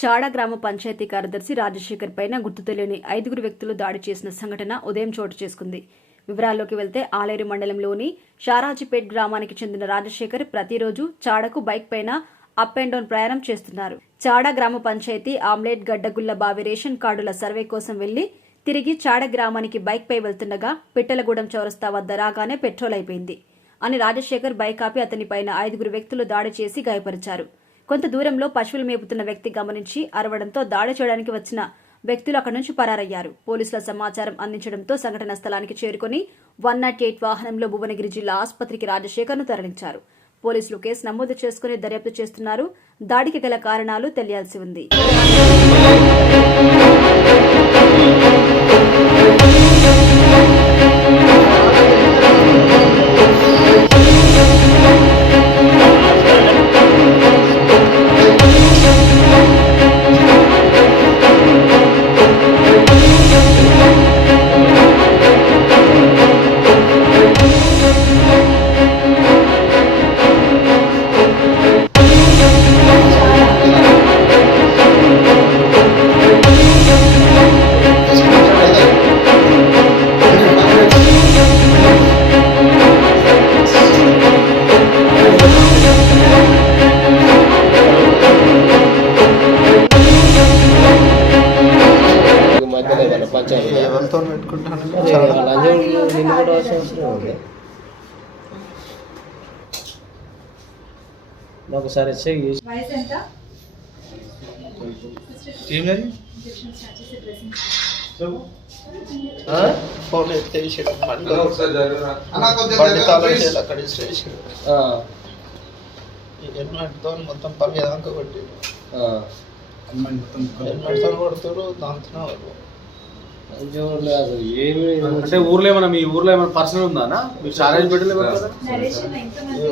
చాడ గ్రామ పంచాయతీ కార్యదర్శి రాజశేఖర్ పైన గుర్తు తెలియని 5 వ్యక్తులు దాడి చేసిన సంఘటన ఉదయం చోటు చేసుకుంది. వివరాల్లోకి వెళ్తే ఆలేరు మండలంలోని షారాజీపేట్ గ్రామానికి చెందిన రాజశేఖర్ ప్రతిరోజు చాడకు బైక్ పైన అప్ అండ్ డౌన్ ప్రయాణం చేస్తున్నారు. చాడ గ్రామ పంచాయతీ ఆమ్లెట్ గడ్డగుల్ల బావి రేషన్ కార్డుల సర్వే కోసం వెళ్లి తిరిగి చాడ గ్రామానికి బైక్ పై వెళ్తుండగా పిట్టలగూడెం చౌరస్తా వద్ద రాగానే పెట్రోల్ అయిపోయింది అని రాజశేఖర్ బైక్ ఆపి అతనిపైన 5 వ్యక్తులు దాడి చేసి గాయపరిచారు. కొంత దూరంలో పశువులు మేపుతున్న వ్యక్తి గమనించి అరవడంతో దాడి చేయడానికి వచ్చిన వ్యక్తులు అక్కడి నుంచి పరారయ్యారు. పోలీసుల సమాచారం అందించడంతో సంఘటన స్థలానికి చేరుకుని 108 వాహనంలో భువనగిరి జిల్లా ఆసుపత్రికి రాజశేఖర్ను తరలించారు. పోలీసులు కేసు నమోదు చేసుకుని దర్యాప్తు చేస్తున్నారు. దాడికి గల కారణాలు తెలియాల్సి ఉంది. ఎవరితో పెట్టుకుంటాను ఒకసారి ఫోన్ ఎత్తేసి బండి తాళం చేయాలి అక్కడ ఇచ్చేసి హెల్మెట్తో మొత్తం పల్లె దాకా కొట్టి హెల్మెట్తో కొడుతారు దాంతో అంటే ఊర్లో ఏమన్నా మీ ఊర్లో ఏమైనా పర్సనల్ ఉందా మీకు ఛాలెంజ్ పెట్టలేదు?